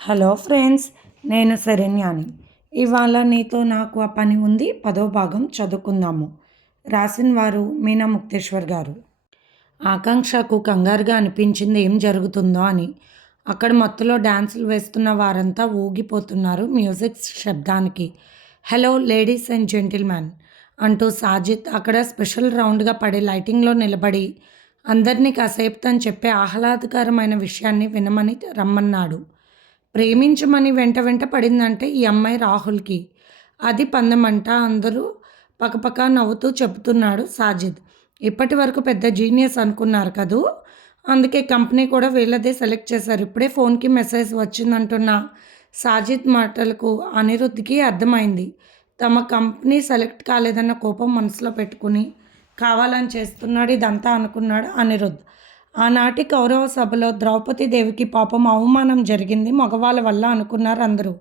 Hello friends నేను శరణ్యాని. ఇవాళ నీతో నాకు ఆ పని ఉంది పదో భాగం చదువుకుందాము. రాసిన వారు మీనా ముక్తేశ్వర్ గారు. ఆకాంక్షకు కంగారుగా అనిపించింది ఏం జరుగుతుందో అని. అక్కడ మత్తులో డ్యాన్సులు వేస్తున్న వారంతా ఊగిపోతున్నారు మ్యూజిక్ శబ్దానికి. హలో లేడీస్ అండ్ జెంటిల్మెన్ అంటూ సాజిద్ అక్కడ స్పెషల్ రౌండ్గా పడే లైటింగ్లో నిలబడి అందరినీ కాసేపు తను చెప్పే ఆహ్లాదకరమైన విషయాన్ని వినమని రమ్మన్నాడు. ప్రేమించమని వెంట వెంట పడిందంటే ఈ అమ్మాయి రాహుల్కి. అది పందమంట అందరూ పక్కపక్క నవ్వుతూ చెబుతున్నాడు సాజిద్. ఇప్పటి వరకు పెద్ద జీనియస్ అనుకున్నారు కదూ? అందుకే కంపెనీ కూడా వీళ్ళదే సెలెక్ట్ చేశారు. ఇప్పుడే ఫోన్కి మెసేజ్ వచ్చిందంటున్న సాజిద్ మాటలకు అనిరుద్ధికి అర్థమైంది. తమ కంపెనీ సెలెక్ట్ కాలేదన్న కోపం మనసులో పెట్టుకుని కావాలని చేస్తున్నాడు ఇదంతా అనుకున్నాడు అనిరుద్ధ్ ఆనాటి కౌరవ సభలో ద్రౌపది దేవికి పాపం అవమానం జరిగింది మగవాళ్ళ వల్ల అనుకున్నారు అందరూ.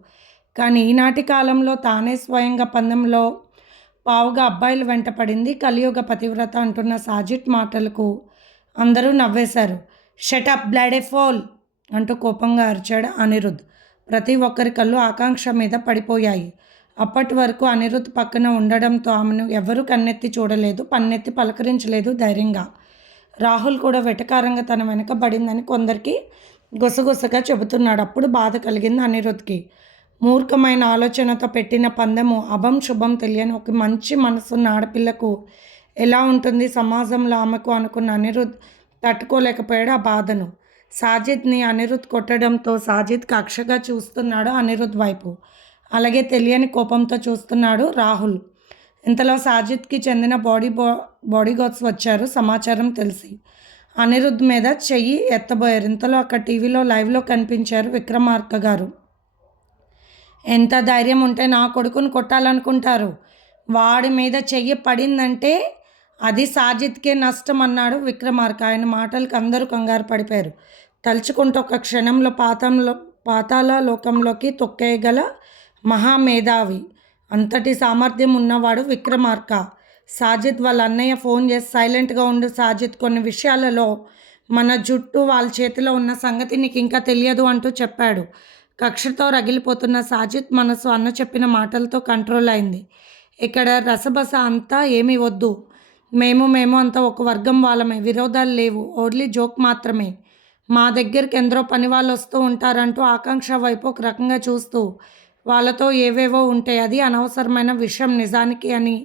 కానీ ఈనాటి కాలంలో తానే స్వయంగా పందెంలో పావుగా అబ్బాయిలు వెంట పడింది కలియుగ పతివ్రత అంటున్న సాజిట్ మాటలకు అందరూ నవ్వేశారు. షటప్ బ్లాడే ఫోల్ అంటూ కోపంగా అరిచాడు అనిరుద్. ప్రతి ఒక్కరి కళ్ళు ఆకాంక్ష మీద పడిపోయాయి. అప్పటి వరకు అనిరుద్ పక్కన ఉండడంతో ఆమెను ఎవరూ కన్నెత్తి చూడలేదు పన్నెత్తి పలకరించలేదు ధైర్యంగా. రాహుల్ కూడా వెటకారంగా తన వెనక పడిందని కొందరికి గుసగుసగా చెబుతున్నాడు. అప్పుడు బాధ కలిగింది అనిరుద్ధ్కి. మూర్ఖమైన ఆలోచనతో పెట్టిన పందెము అభం శుభం తెలియని ఒక మంచి మనసున్న ఆడపిల్లకు ఎలా ఉంటుంది సమాజంలో ఆమెకు అనుకున్న అనిరుద్ తట్టుకోలేకపోయాడు ఆ బాధను. సాజిద్ని అనిరుద్ కొట్టడంతో సాజిద్ కక్షగా చూస్తున్నాడు అనిరుద్ వైపు. అలాగే తెలియని కోపంతో చూస్తున్నాడు రాహుల్. ఇంతలో సాజిద్కి చెందిన బాడీ బా బాడీ గార్డ్స్ వచ్చారు సమాచారం తెలిసి. అనిరుద్ధ్ మీద చెయ్యి ఎత్తబోయారు. ఇంతలో అక్కడ టీవీలో లైవ్లో కనిపించారు విక్రమార్క గారు. ఎంత ధైర్యం ఉంటే నా కొడుకుని కొట్టాలనుకుంటారు. వాడి మీద చెయ్యి పడిందంటే అది సాజిద్కే నష్టం అన్నాడు విక్రమార్క. ఆయన మాటలకు అందరూ కంగారు పడిపోయారు. తలుచుకుంటూ ఒక క్షణంలో పాతంలో పాతాల లోకంలోకి తొక్కేయగల మహామేధావి అంతటి సామర్థ్యం ఉన్నవాడు విక్రమార్క. సాజిద్ వాళ్ళ అన్నయ్య ఫోన్ చేసి సైలెంట్గా ఉండు సాజిద్ కొన్ని విషయాలలో మన జుట్టు వాళ్ళ చేతిలో ఉన్న సంగతి నీకు ఇంకా తెలియదు అంటూ చెప్పాడు. కక్షతో రగిలిపోతున్న సాజిద్ మనసు అన్న చెప్పిన మాటలతో కంట్రోల్ అయింది. ఇక్కడ రసబస అంతా ఏమీ వద్దు. మేము మేము అంతా ఒక వర్గం వాళ్ళమే. విరోధాలు లేవు. ఓన్లీ జోక్ మాత్రమే. మా దగ్గరికి ఎందరో పని వాళ్ళు వస్తూ ఉంటారంటూ ఆకాంక్ష వైపు ఒక రకంగా చూస్తూ వాళ్ళతో ఏవేవో ఉంటాయి. అది అనవసరమైన విషయం నిజానికి అని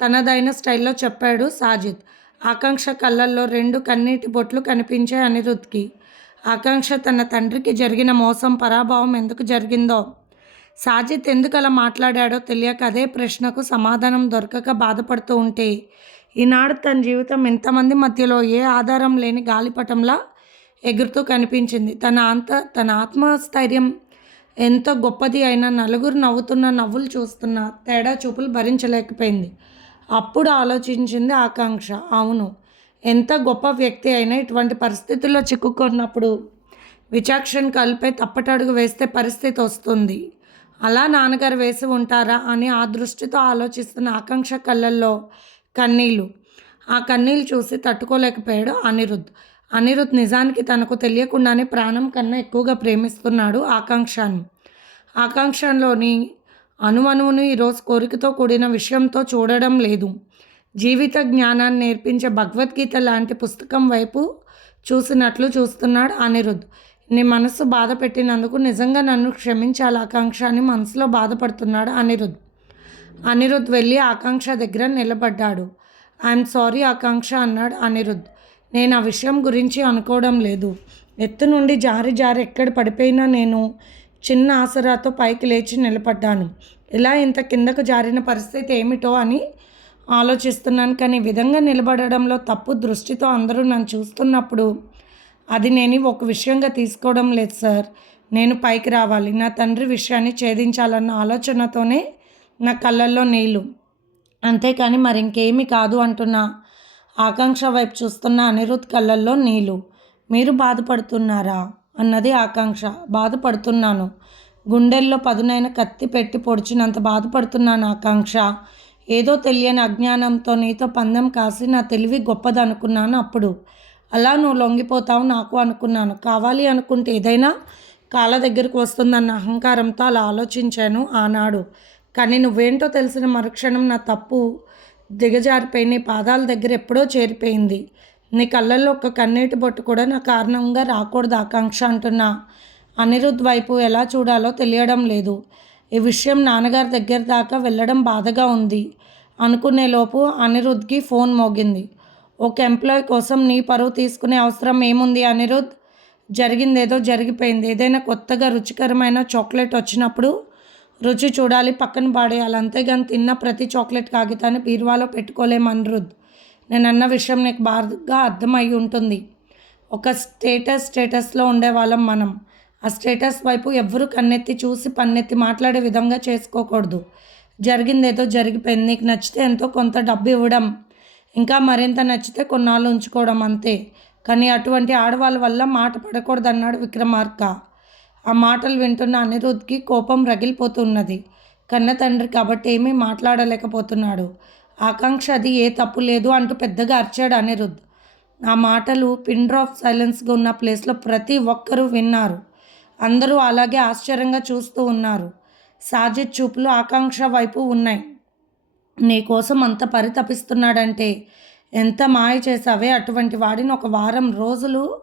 తనదైన స్టైల్లో చెప్పాడు సాజిద్ ఆకాంక్ష కళ్ళల్లో రెండు కన్నీటి బొట్లు కనిపించే అనిరుద్ధ్కి. ఆకాంక్ష తన తండ్రికి జరిగిన మోసం పరాభావం ఎందుకు జరిగిందో. సాజిద్ ఎందుకు అలా మాట్లాడాడో తెలియక అదే ప్రశ్నకు సమాధానం దొరకక బాధపడుతూ ఉంటే ఈనాడు తన జీవితం ఎంతమంది మధ్యలో ఏ ఆధారం లేని గాలిపటంలా ఎగురుతూ కనిపించింది. తన అంత తన ఆత్మస్థైర్యం ఎంత గొప్పది అయినా నలుగురు నవ్వుతున్న నవ్వులు చూస్తున్న తేడా చూపులు భరించలేకపోయింది. అప్పుడు ఆలోచించింది ఆకాంక్ష. అవును ఎంత గొప్ప వ్యక్తి అయినా ఇటువంటి పరిస్థితుల్లో చిక్కుకున్నప్పుడు విచక్షణ కలిపే తప్పటడుగు వేస్తే పరిస్థితి వస్తుంది. అలా నాన్నగారు వేసి ఉంటారా అని ఆ దృష్టితో ఆలోచిస్తున్న ఆకాంక్ష కళ్ళల్లో కన్నీళ్ళు ఆ కన్నీళ్ళు చూసి తట్టుకోలేకపోయాడు అనిరుద్ధ్. అనిరుద్ నిజానికి తనకు తెలియకుండానే ప్రాణం కన్నా ఎక్కువగా ప్రేమిస్తున్నాడు ఆకాంక్షను ఆకాంక్షలోని అనుమనువును ఈరోజు కోరికతో కూడిన విషయంతో చూడడం లేదు. జీవిత జ్ఞానాన్ని నేర్పించే భగవద్గీత లాంటి పుస్తకం వైపు చూసినట్లు చూస్తున్నాడు అనిరుద్. నీ మనసు బాధ పెట్టినందుకు నిజంగా నన్ను క్షమించాలి ఆకాంక్ష అని మనసులో బాధపడుతున్నాడు అనిరుద్. అనిరుద్ వెళ్ళి ఆకాంక్ష దగ్గర నిలబడ్డాడు. ఐఎమ్ సారీ ఆకాంక్ష అన్నాడు అనిరుద్. నేను ఆ విషయం గురించి అనుకోవడం లేదు. ఎత్తు నుండి జారి జారి ఎక్కడ పడిపోయినా నేను చిన్న ఆసరాతో పైకి లేచి నిలబడ్డాను. ఇలా ఇంత కిందకు జారిన పరిస్థితి ఏమిటో అని ఆలోచిస్తున్నాను కానీ విధంగా నిలబడడంలో తప్పు దృష్టితో అందరూ నన్ను చూస్తున్నప్పుడు అది నేను ఒక విషయంగా తీసుకోవడం లేదు సార్. నేను పైకి రావాలి. నా తండ్రి విషయాన్ని ఛేదించాలన్న ఆలోచనతోనే నా కళ్ళల్లో నీళ్ళు అంతేకాని మరి ఇంకేమీ కాదు అంటున్నా. ఆకాంక్ష వైపు చూస్తున్న అనిరుద్ కళ్ళల్లో నీళ్ళు మీరు బాధపడుతున్నారా? అన్నది ఆకాంక్ష. బాధపడుతున్నాను. గుండెల్లో పదునైన కత్తి పెట్టి పొడిచినంత బాధపడుతున్నాను ఆకాంక్ష. ఏదో తెలియని అజ్ఞానంతో నీతో పందెం కాసి నా తెలివి గొప్పదనుకున్నాను అప్పుడు. అలా నువ్వు లొంగిపోతావు నాకు అనుకున్నాను. కావాలి అనుకుంటే ఏదైనా కాళ్ళ దగ్గరకు వస్తుందన్న అహంకారంతో అలా ఆలోచించాను ఆనాడు. కానీ నువ్వేంటో తెలిసిన మరుక్షణం నా తప్పు దిగజారిపోయి నీ పాదాల దగ్గర ఎప్పుడో చేరిపోయింది. నీ కళ్ళల్లో ఒక కన్నీటి బొట్టు కూడా నా కారణంగా రాకూడదు ఆకాంక్ష అంటున్నా. అనిరుద్ వైపు ఎలా చూడాలో తెలియడం లేదు. ఈ విషయం నాన్నగారి దగ్గర దాకా వెళ్ళడం బాధగా ఉంది. అనుకునే లోపు అనిరుద్ధ్కి ఫోన్ మోగింది. ఒక ఎంప్లాయ్ కోసం నీ పరువు తీసుకునే అవసరం ఏముంది అనిరుద్ జరిగిందేదో జరిగిపోయింది. ఏదైనా కొత్తగా రుచికరమైన చాక్లెట్ వచ్చినప్పుడు రుచి చూడాలి పక్కన పాడేయాలి. అంతేగాని తిన్న ప్రతి చాక్లెట్ కాగితాన్ని బీరువాలో పెట్టుకోలేము అనిరుద్. నేను అన్న విషయం నీకు బాగా అర్థమై ఉంటుంది. ఒక స్టేటస్ స్టేటస్లో ఉండేవాళ్ళం మనం. ఆ స్టేటస్ వైపు ఎవ్వరూ కన్నెత్తి చూసి పన్నెత్తి మాట్లాడే విధంగా చేసుకోకూడదు. జరిగిందేదో జరిగిపోయింది. నీకు నచ్చితే ఎంతో కొంత డబ్బు ఇవ్వడం ఇంకా మరింత నచ్చితే కొన్నాళ్ళు ఉంచుకోవడం అంతే. కానీ అటువంటి ఆడవాళ్ళ వల్ల మాట పడకూడదు అన్నాడు విక్రమార్క. ఆ మాటలు వింటున్న అనిరుద్ధ్కి కోపం రగిలిపోతున్నది. కన్న తండ్రి కాబట్టి ఏమీ మాట్లాడలేకపోతున్నాడు. ఆకాంక్ష అది ఏ తప్పు లేదు అంటూ పెద్దగా అరిచాడు అనిరుద్ధ్. ఆ మాటలు పిన్ డ్రాప్ సైలెన్స్గా ఉన్న ప్లేస్లో ప్రతి ఒక్కరూ విన్నారు. అందరూ అలాగే ఆశ్చర్యంగా చూస్తూ ఉన్నారు. సాజిద్ చూపులు ఆకాంక్ష వైపు ఉన్నాయి. నీ కోసం అంత పరితపిస్తున్నాడంటే ఎంత మాయ చేసావే అటువంటి వాడిని ఒక వారం రోజులు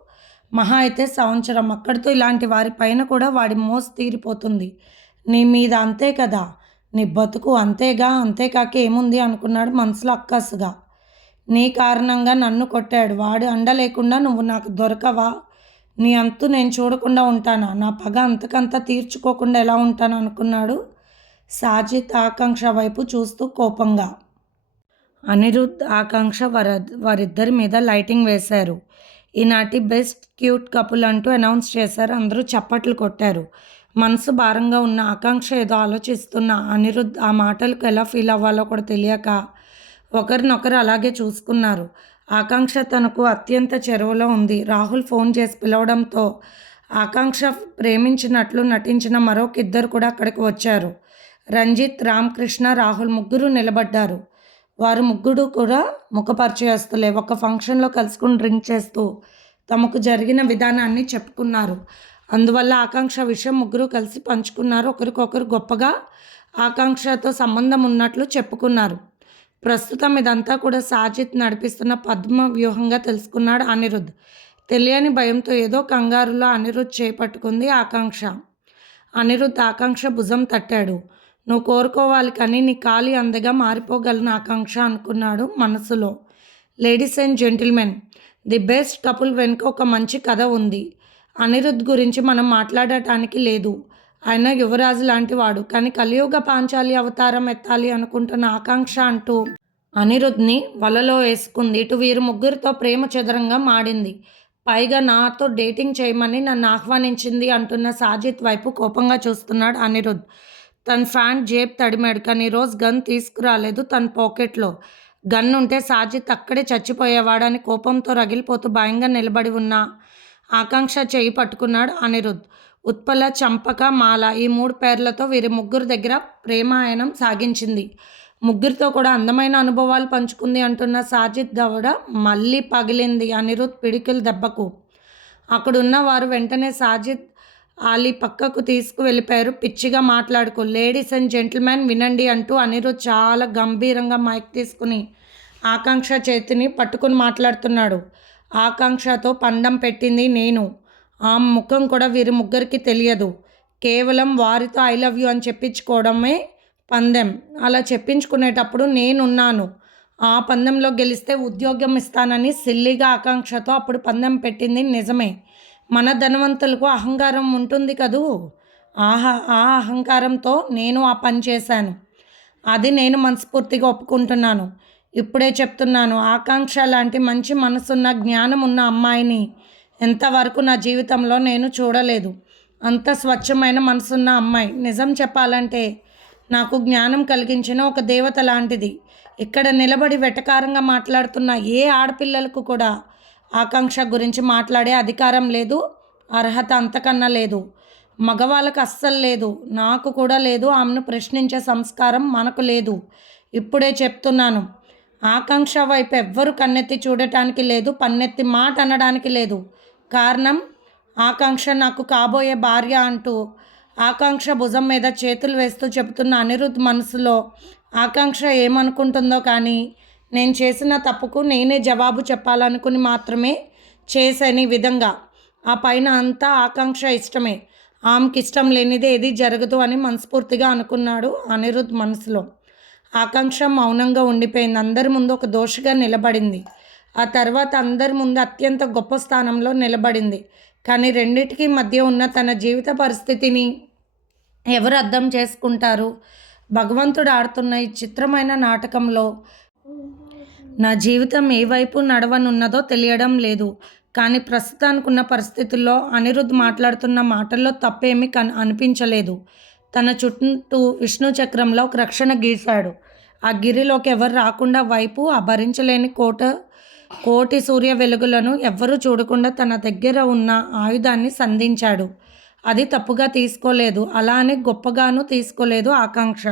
మహా అయితే సంవత్సరం అక్కడితో ఇలాంటి వారి పైన కూడా వాడి మోసు తీరిపోతుంది. నీ మీద అంతే కదా. నీ బతుకు అంతేగా అంతేకాక ఏముంది అనుకున్నాడు మనసులో అక్కసుగా. నీ కారణంగా నన్ను కొట్టాడు. వాడు అండ లేకుండా నువ్వు నాకు దొరకవా? నీ అంతు నేను చూడకుండా ఉంటానా? నా పగ అంతకంతా తీర్చుకోకుండా ఎలా ఉంటాను అనుకున్నాడు? సాజిత్ ఆకాంక్ష వైపు చూస్తూ కోపంగా. అనిరుద్ధ్ ఆకాంక్ష వర వారిద్దరి మీద లైటింగ్ వేశారు. ఈనాటి బెస్ట్ క్యూట్ కపుల్ అంటూ అనౌన్స్ చేశారు. అందరూ చప్పట్లు కొట్టారు. మనసు భారంగా ఉన్న ఆకాంక్ష ఏదో ఆలోచిస్తున్న అనిరుద్ధ్ ఆ మాటలకు ఎలా ఫీల్ అవ్వాలో కూడా తెలియక ఒకరినొకరు అలాగే చూసుకున్నారు. ఆకాంక్ష తనకు అత్యంత చెరువులో ఉంది. రాహుల్ ఫోన్ చేసి పిలవడంతో ఆకాంక్ష ప్రేమించినట్లు నటించిన మరొక ఇద్దరు కూడా అక్కడికి వచ్చారు. రంజిత్ రామకృష్ణ రాహుల్ ముగ్గురు నిలబడ్డారు. వారు ముగ్గురు కూడా ముఖపరిచయస్తులే. ఒక ఫంక్షన్లో కలుసుకుని డ్రింక్ చేస్తూ తమకు జరిగిన విధానాన్ని చెప్పుకున్నారు. అందువల్ల ఆకాంక్ష విషయం ముగ్గురు కలిసి పంచుకున్నారు. ఒకరికొకరు గొప్పగా ఆకాంక్షతో సంబంధం ఉన్నట్లు చెప్పుకున్నారు. ప్రస్తుతం ఇదంతా కూడా సాజిత్ నడిపిస్తున్న పద్మ వ్యూహంగా తెలుసుకున్నాడు అనిరుద్. తెలియని భయంతో ఏదో కంగారులో అనిరుద్ చేపట్టుకుంది ఆకాంక్ష. అనిరుద్ ఆకాంక్ష భుజం తట్టాడు. నువ్వు కోరుకోవాలి కానీ నీ ఖాళీ అందగా మారిపోగలను ఆకాంక్ష అనుకున్నాడు మనసులో. Ladies and gentlemen the best couple వెనుక ఒక మంచి కథ ఉంది. అనిరుద్ గురించి మనం మాట్లాడటానికి లేదు. ఆయన యువరాజు లాంటి వాడు కానీ కలియుగ పాంచాలి అవతారం ఎత్తాలి అనుకుంటున్న ఆకాంక్ష అంటూ అనిరుద్ని వలలో వేసుకుంది. ఇటు వీరు ముగ్గురితో ప్రేమ చదరంగా మాడింది పైగా నాతో డేటింగ్ చేయమని నన్ను ఆహ్వానించింది అంటున్న సాజిత్ వైపు కోపంగా చూస్తున్నాడు అనిరుద్ తన ఫ్యాన్ జేబ్ తడిమాడు కానీ రోజు గన్ తీసుకురాలేదు తన పాకెట్లో. గన్ ఉంటే సాజిత్ అక్కడే చచ్చిపోయేవాడని కోపంతో రగిలిపోతూ భయంగా నిలబడి ఉన్న ఆకాంక్ష చేయి పట్టుకున్నాడు అనిరుద్. ఉత్పల చంపక మాల ఈ మూడు పేర్లతో వీరి ముగ్గురు దగ్గర ప్రేమాయణం సాగించింది. ముగ్గురితో కూడా అందమైన అనుభవాలు పంచుకుంది అంటున్న సాజిద్ దవడ మళ్ళీ పగిలింది అనిరుద్ పిడికిల దెబ్బకు. అక్కడున్న వారు వెంటనే సాజిద్ ఆలీ పక్కకు తీసుకు వెళ్ళిపోయారు పిచ్చిగా మాట్లాడుకో లేడీస్ అండ్ జెంటిల్మెన్ వినండి అంటూ అనిరుద్ చాలా గంభీరంగా మైక్ తీసుకుని ఆకాంక్ష చేతిని పట్టుకుని మాట్లాడుతున్నాడు. ఆకాంక్షతో పండం పెట్టింది నేను. ఆ ముఖం కూడా వీరి ముగ్గురికి తెలియదు. కేవలం వారితో ఐ లవ్ యూ అని చెప్పించుకోవడమే పందెం. అలా చెప్పించుకునేటప్పుడు నేనున్నాను. ఆ పందెంలో గెలిస్తే ఉద్యోగం ఇస్తానని సిల్లిగా ఆకాంక్షతో అప్పుడు పందెం పెట్టింది నిజమే. మన ధనవంతులకు అహంకారం ఉంటుంది కదూ? ఆహా ఆ అహంకారంతో నేను ఆ పని చేశాను. అది నేను మనస్ఫూర్తిగా ఒప్పుకుంటున్నాను. ఇప్పుడే చెప్తున్నాను ఆకాంక్ష లాంటి మంచి మనసున్న జ్ఞానం ఉన్న అమ్మాయిని ఎంతవరకు నా జీవితంలో నేను చూడలేదు. అంత స్వచ్ఛమైన మనసున్న అమ్మాయి. నిజం చెప్పాలంటే నాకు జ్ఞానం కలిగించిన ఒక దేవత లాంటిది. ఇక్కడ నిలబడి వెటకారంగా మాట్లాడుతున్న ఏ ఆడపిల్లలకు కూడా ఆకాంక్ష గురించి మాట్లాడే అధికారం లేదు అర్హత అంతకన్నా లేదు. మగవాళ్ళకి అస్సలు లేదు. నాకు కూడా లేదు. ఆమెను ప్రశ్నించే సంస్కారం మనకు లేదు. ఇప్పుడే చెప్తున్నాను. ఆకాంక్ష వైపు ఎవ్వరు కన్నెత్తి చూడటానికి లేదు. పన్నెత్తి మాట అనడానికి లేదు. కారణం ఆకాంక్ష నాకు కాబోయే భార్య అంటూ ఆకాంక్ష భుజం మీద చేతులు వేస్తూ చెబుతున్న అనిరుద్ మనసులో ఆకాంక్ష ఏమనుకుంటుందో కానీ నేను చేసిన తప్పుకు నేనే జవాబు చెప్పాలనుకుని మాత్రమే చేసని విధంగా. ఆ పైన అంతా ఆకాంక్ష ఇష్టమే. ఆమెకి ఇష్టం లేనిది ఏది జరగదు అని మనస్ఫూర్తిగా అనుకున్నాడు అనిరుద్ మనసులో. ఆకాంక్ష మౌనంగా ఉండిపోయింది. అందరి ముందు ఒక దోషగా నిలబడింది. ఆ తర్వాత అందరి ముందు అత్యంత గొప్ప స్థానంలో నిలబడింది. కానీ రెండింటికి మధ్య ఉన్న తన జీవిత పరిస్థితిని ఎవరు అర్థం చేసుకుంటారు? భగవంతుడు ఆడుతున్న ఈ చిత్రమైన నాటకంలో నా జీవితం ఏ వైపు నడవనున్నదో తెలియడం లేదు. కానీ ప్రస్తుతానికి ఉన్న పరిస్థితుల్లో అనిరుద్ మాట్లాడుతున్న మాటల్లో తప్పేమీ కన్ అనిపించలేదు. తన చుట్టూ విష్ణు చక్రంలో ఒక రక్షణ గీశాడు. ఆ గిరిలోకి ఎవరు రాకుండా వైపు ఆ భరించలేని కోట కోటి సూర్య వెలుగులను ఎవ్వరూ చూడకుండా తన దగ్గర ఉన్న ఆయుధాన్ని సంధించాడు. అది తప్పుగా తీసుకోలేదు. అలానే గొప్పగాను తీసుకోలేదు ఆకాంక్ష.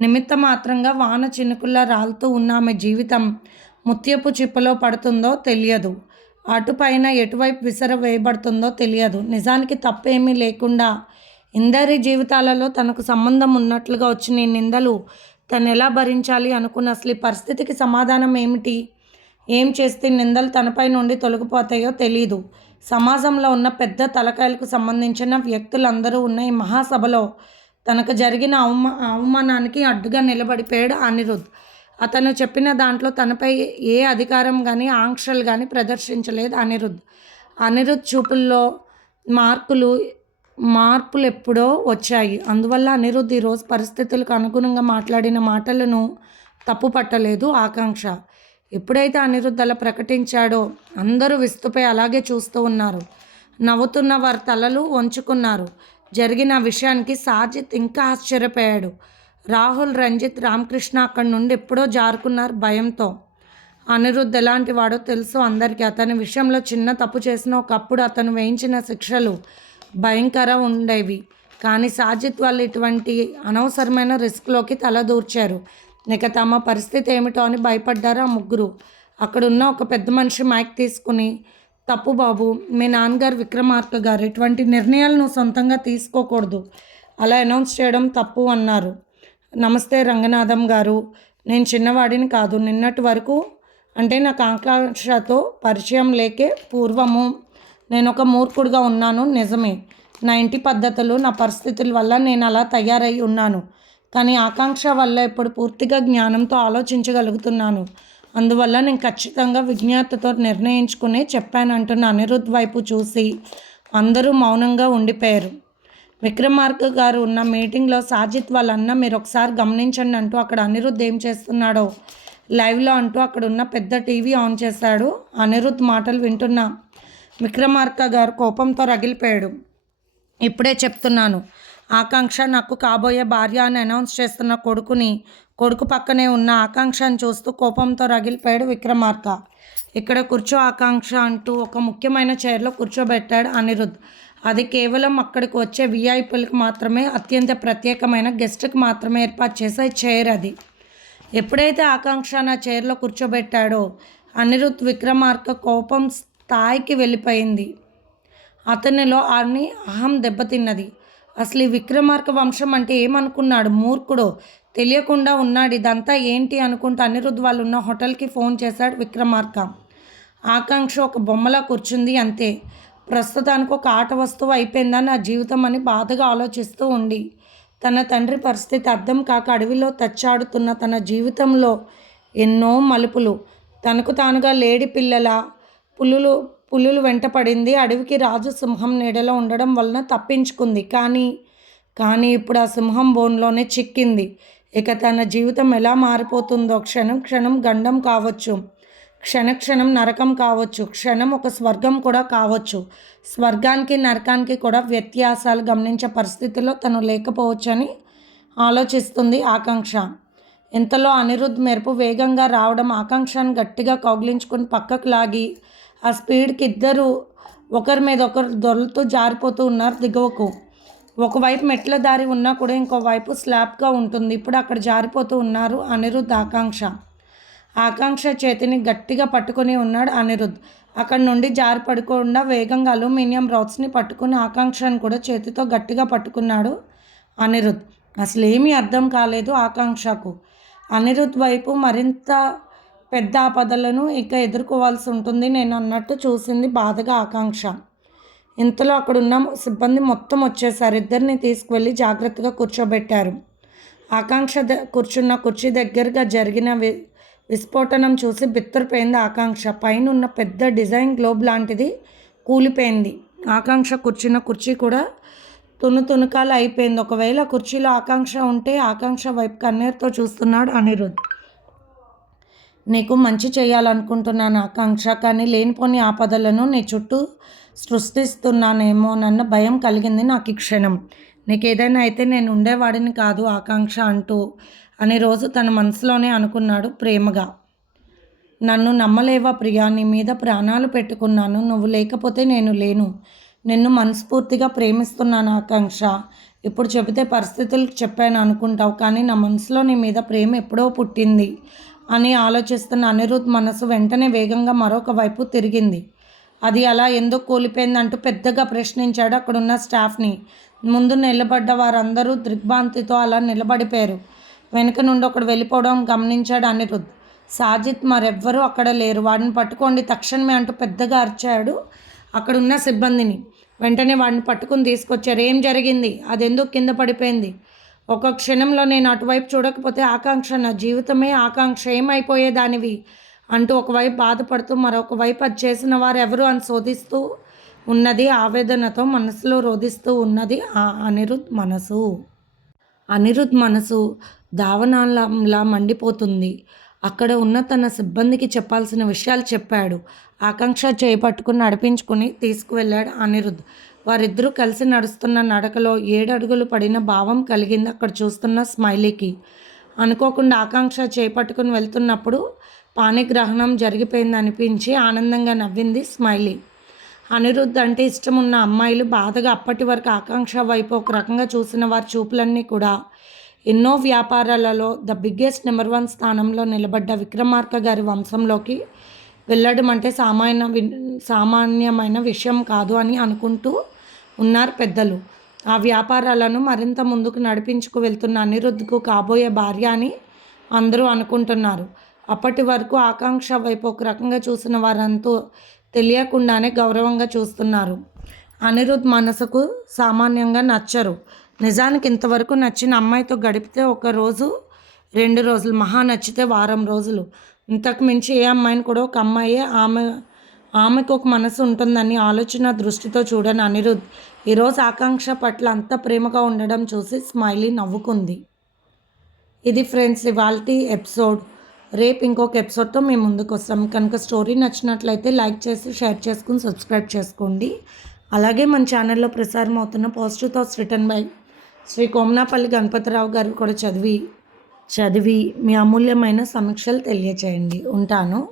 నిమిత్త మాత్రంగా వాన చినుకుల్లా రాలుతూ ఉన్న ఆమె జీవితం ముత్యపు చిప్పలో పడుతుందో తెలియదు. అటుపైన ఎటువైపు విసర వేయబడుతుందో తెలియదు. నిజానికి తప్పేమీ లేకుండా ఇందరి జీవితాలలో తనకు సంబంధం ఉన్నట్లుగా వచ్చిన ఈ నిందలు తను ఎలా భరించాలి అనుకున్న అసలు ఈ పరిస్థితికి సమాధానం ఏమిటి? ఏం చేస్తే నిందలు తనపై నుండి తొలగిపోతాయో తెలీదు. సమాజంలో ఉన్న పెద్ద తలకాయలకు సంబంధించిన వ్యక్తులందరూ ఉన్న ఈ మహాసభలో తనకు జరిగిన అవమా అవమానానికి అడ్డుగా నిలబడిపోయాడు అనిరుద్ధ్ అతను చెప్పిన దాంట్లో తనపై ఏ అధికారం కానీ ఆంక్షలు కానీ ప్రదర్శించలేదు అనిరుద్ధ్ అనిరుద్ధ్ చూపుల్లో మార్పులు మార్పులు ఎప్పుడో వచ్చాయి. అందువల్ల అనిరుద్ధ్ ఈరోజు పరిస్థితులకు అనుగుణంగా మాట్లాడిన మాటలను తప్పు పట్టలేదు ఆకాంక్ష. ఎప్పుడైతే అనిరుద్ధ్ అలా ప్రకటించాడో అందరూ విస్తుపై అలాగే చూస్తూ ఉన్నారు. నవ్వుతున్న వారి తలలు వంచుకున్నారు. జరిగిన విషయానికి సాజిత్ ఇంకా ఆశ్చర్యపోయాడు. రాహుల్ రంజిత్ రామకృష్ణ అక్కడి నుండి ఎప్పుడో జారుకున్నారు భయంతో. అనిరుద్ధ్ ఎలాంటి వాడో తెలుసు అందరికీ. అతని విషయంలో చిన్న తప్పు చేసిన ఒకప్పుడు అతను వేయించిన శిక్షలు భయంకర ఉండేవి. కానీ సాజిత్ వాళ్ళు ఇటువంటి అనవసరమైన రిస్క్లోకి తలదూర్చారు ఇక తమ పరిస్థితి ఏమిటో అని భయపడ్డారు ఆ ముగ్గురు. అక్కడున్న ఒక పెద్ద మనిషి మైక్ తీసుకుని తప్పు బాబు మీ నాన్నగారు విక్రమార్క గారు ఇటువంటి నిర్ణయాలను సొంతంగా తీసుకోకూడదు. అలా అనౌన్స్ చేయడం తప్పు అన్నారు. నమస్తే రంగనాథం గారు. నేను చిన్నవాడిని కాదు. నిన్నటి వరకు అంటే నాకు ఆకాంక్షతో పరిచయం లేకే పూర్వము. నేను ఒక మూర్ఖుడిగా ఉన్నాను. నిజమే. నా ఇంటి పద్ధతులు నా పరిస్థితుల వల్ల నేను అలా తయారై ఉన్నాను. కానీ ఆకాంక్ష వల్ల ఇప్పుడు పూర్తిగా జ్ఞానంతో ఆలోచించగలుగుతున్నాను. అందువల్ల నేను ఖచ్చితంగా విజ్ఞాతతో నిర్ణయించుకుని చెప్పానంటున్న అనిరుద్ధ్ వైపు చూసి అందరూ మౌనంగా ఉండిపోయారు. విక్రమార్క గారు ఉన్న మీటింగ్లో సాజిత్ వాళ్ళన్న మీరు ఒకసారి గమనించండి అంటూ అక్కడ అనిరుద్ధ్ ఏం చేస్తున్నాడో లైవ్లో అంటూ అక్కడ ఉన్న పెద్ద టీవీ ఆన్ చేశాడు. అనిరుద్ధ్ మాటలు వింటున్నా విక్రమార్క గారు కోపంతో రగిలిపోయాడు. ఇప్పుడే చెప్తున్నాను ఆకాంక్ష నాకు కాబోయే భార్య అని అనౌన్స్ చేస్తున్న కొడుకుని కొడుకు పక్కనే ఉన్న ఆకాంక్షను చూస్తూ కోపంతో రగిలిపోయాడు విక్రమార్క. ఇక్కడ కూర్చో ఆకాంక్ష అంటూ ఒక ముఖ్యమైన చైర్లో కూర్చోబెట్టాడు అనిరుద్ధ్ అది కేవలం అక్కడికి వచ్చే విఐపీలకు మాత్రమే అత్యంత ప్రత్యేకమైన గెస్ట్కి మాత్రమే ఏర్పాటు చేసే చైర్ అది. ఎప్పుడైతే ఆకాంక్ష నా చైర్లో కూర్చోబెట్టాడో అనిరుద్ధ్ విక్రమార్క కోపం స్థాయికి వెళ్ళిపోయింది. అతనిలో ఆని అహం దెబ్బతిన్నది. అసలు ఈ విక్రమార్క వంశం అంటే ఏమనుకున్నాడు మూర్ఖుడు? తెలియకుండా ఉన్నాడు ఇదంతా ఏంటి అనుకుంటూ అనిరుద్ వాళ్ళు ఉన్న హోటల్కి ఫోన్ చేశాడు విక్రమార్క. ఆకాంక్ష ఒక బొమ్మలా కూర్చుంది అంతే. ప్రస్తుతానికి ఒక ఆట వస్తువు అయిపోయిందా నా జీవితం అని బాధగా ఆలోచిస్తూ ఉండి తన తండ్రి పరిస్థితి అర్థం కాక అడవిలో తచ్చాడుతున్న తన జీవితంలో ఎన్నో మలుపులు. తనకు తానుగా లేడి పిల్లల పులులు పులులు వెంటపడింది అడవికి రాజు సింహం నీడలో ఉండడం వలన తప్పించుకుంది. కానీ కానీ ఇప్పుడు ఆ సింహం బోన్లోనే చిక్కింది. ఇక తన జీవితం ఎలా మారిపోతుందో క్షణం క్షణం గండం కావచ్చు. క్షణక్షణం నరకం కావచ్చు. క్షణం ఒక స్వర్గం కూడా కావచ్చు. స్వర్గానికి నరకానికి కూడా వ్యత్యాసాలు గమనించే పరిస్థితిలో తను లేకపోవచ్చని ఆలోచిస్తుంది ఆకాంక్ష. ఇంతలో అనిరుద్ధ్ మెరుపు వేగంగా రావడం ఆకాంక్షను గట్టిగా కౌగిలించుకుని పక్కకు లాగి ఆ స్పీడ్కి ఇద్దరు ఒకరి మీద ఒకరు దొరలుతూ జారిపోతూ ఉన్నారు దిగువకు. ఒకవైపు మెట్ల దారి ఉన్నా కూడా ఇంకోవైపు స్లాబ్గా ఉంటుంది. ఇప్పుడు అక్కడ జారిపోతూ ఉన్నారు అనిరుద్ధ ఆకాంక్ష. ఆకాంక్ష చేతిని గట్టిగా పట్టుకొని ఉన్నాడు అనిరుద్ధ్ అక్కడి నుండి జారి పడకుండా వేగంగా అల్యూమినియం రాడ్స్ని పట్టుకుని ఆకాంక్షను కూడా చేతితో గట్టిగా పట్టుకున్నాడు అనిరుద్ధ్ అసలు ఏమీ అర్థం కాలేదు ఆకాంక్షకు. అనిరుద్ధ్ వైపు మరింత పెద్ద ఆపదలను ఇక ఎదుర్కోవాల్సి ఉంటుంది. నేను అన్నట్టు చూసింది బాధగా ఆకాంక్ష. ఇంతలో అక్కడున్న సిబ్బంది మొత్తం వచ్చేసారు. ఇద్దరిని తీసుకువెళ్ళి జాగ్రత్తగా కూర్చోబెట్టారు. ఆకాంక్ష ద కూర్చున్న కుర్చీ దగ్గరగా జరిగిన వి విస్ఫోటనం చూసి బిత్తరిపోయింది ఆకాంక్ష. పైన ఉన్న పెద్ద డిజైన్ గ్లోబ్ లాంటిది కూలిపోయింది. ఆకాంక్ష కూర్చున్న కుర్చీ కూడా తును తునుకాలు అయిపోయింది. ఒకవేళ కుర్చీలో ఆకాంక్ష ఉంటే ఆకాంక్ష వైపు కన్నీరుతో చూస్తున్నాడు అనిరుద్. నీకు మంచి చేయాలనుకుంటున్నాను ఆకాంక్ష కానీ లేనిపోని ఆపదలను నీ చుట్టూ సృష్టిస్తున్నానేమో నన్ను భయం కలిగింది నాకు ఈ క్షణం. నీకు ఏదైనా అయితే నేను ఉండేవాడిని కాదు ఆకాంక్ష అంటూ అని రోజు తన మనసులోనే అనుకున్నాడు ప్రేమగా. నన్ను నమ్మలేవా ప్రియా నీ మీద ప్రాణాలు పెట్టుకున్నాను నువ్వు లేకపోతే నేను లేను. నిన్ను మనస్ఫూర్తిగా ప్రేమిస్తున్నాను ఆకాంక్ష. ఇప్పుడు చెబితే పరిస్థితులు చెప్పాను అనుకుంటావు కానీ నా మనసులో నీ మీద ప్రేమ ఎప్పుడో పుట్టింది. అని ఆలోచిస్తున్న అనిరుద్ మనసు వెంటనే వేగంగా మరొక వైపు తిరిగింది. అది అలా ఎందుకు కూలిపోయిందంటూ పెద్దగా ప్రశ్నించాడు అక్కడున్న స్టాఫ్ని. ముందు నిలబడ్డ వారందరూ దిగ్భ్రాంతితో అలా నిలబడిపోయారు. వెనుక నుండి ఒకడు వెళ్ళిపోవడం గమనించాడు అనిరుద్. సాజిద్ మరెవ్వరూ అక్కడ లేరు. వాడిని పట్టుకోండి తక్షణమే అంటూ పెద్దగా అరిచాడు అక్కడున్న సిబ్బందిని. వెంటనే వాడిని పట్టుకుని తీసుకొచ్చారు. ఏం జరిగింది? అది ఎందుకు కింద పడిపోయింది? ఒక క్షణంలో నేను అటువైపు చూడకపోతే ఆకాంక్ష నా జీవితమే ఆకాంక్ష ఏమైపోయేదానివి అంటూ ఒకవైపు బాధపడుతూ మరొక వైపు అది చేసిన వారు ఎవరు అని శోధిస్తూ ఉన్నది ఆవేదనతో మనసులో రోధిస్తూ ఉన్నది ఆ అనిరుద్ మనసు. అనిరుద్ మనసు దావనాలంలా మండిపోతుంది. అక్కడ ఉన్న తన సిబ్బందికి చెప్పాల్సిన విషయాలు చెప్పాడు. ఆకాంక్ష చేపట్టుకుని నడిపించుకుని తీసుకువెళ్ళాడు అనిరుద్. వారిద్దరూ కలిసి నడుస్తున్న నడకలో ఏడడుగులు పడిన భావం కలిగింది అక్కడ చూస్తున్న స్మైలీకి. అనుకోకుండా ఆకాంక్ష చేపట్టుకుని వెళ్తున్నప్పుడు పాణిగ్రహణం జరిగిపోయింది అనిపించి ఆనందంగా నవ్వింది స్మైలీ. అనిరుద్ధ్ అంటే ఇష్టం ఉన్న అమ్మాయిలు బాధగా అప్పటి వరకు ఆకాంక్ష వైపు ఒక రకంగా చూసిన వారి చూపులన్నీ కూడా ఎన్నో వ్యాపారాలలో ద బిగ్గెస్ట్ నెంబర్ వన్ స్థానంలో నిలబడ్డ విక్రమార్క గారి వంశంలోకి వెళ్ళడం అంటే సామాన్య సామాన్యమైన విషయం కాదు అని అనుకుంటూ ఉన్నారు పెద్దలు. ఆ వ్యాపారాలను మరింత ముందుకు నడిపించుకు వెళ్తున్న అనిరుద్ధ్కు కాబోయే భార్య అని అందరూ అనుకుంటున్నారు. అప్పటి వరకు ఆకాంక్ష వైపు ఒక రకంగా చూసిన వారంతా తెలియకుండానే గౌరవంగా చూస్తున్నారు. అనిరుద్ మనసుకు సామాన్యంగా నచ్చరు. నిజానికి ఇంతవరకు నచ్చిన అమ్మాయితో గడిపితే ఒక రోజు రెండు రోజులు మహా నచ్చితే వారం రోజులు. ఇంతకు మించి ఏ అమ్మాయిని కూడా ఒక అమ్మాయి ఆమె ఆమెకు ఒక మనసు ఉంటుందని ఆలోచన దృష్టితో చూడని అనిరుద్ ఈరోజు ఆకాంక్ష పట్ల అంత ప్రేమగా ఉండడం చూసి స్మైలీ నవ్వుకుంది. ఇది ఫ్రెండ్స్ ఇవాల్టి ఎపిసోడ్. రేపు ఇంకొక ఎపిసోడ్తో మేము ముందుకు వస్తాం. కనుక స్టోరీ నచ్చినట్లయితే లైక్ చేసి షేర్ చేసుకుని సబ్స్క్రైబ్ చేసుకోండి. అలాగే మన ఛానల్లో ప్రసారం అవుతున్న positive thoughts written by Shri Komanapalli Ganapathirao గారు కూడా చదివి చదివి మీ అమూల్యమైన సమీక్షలు తెలియచేయండి. ఉంటాను.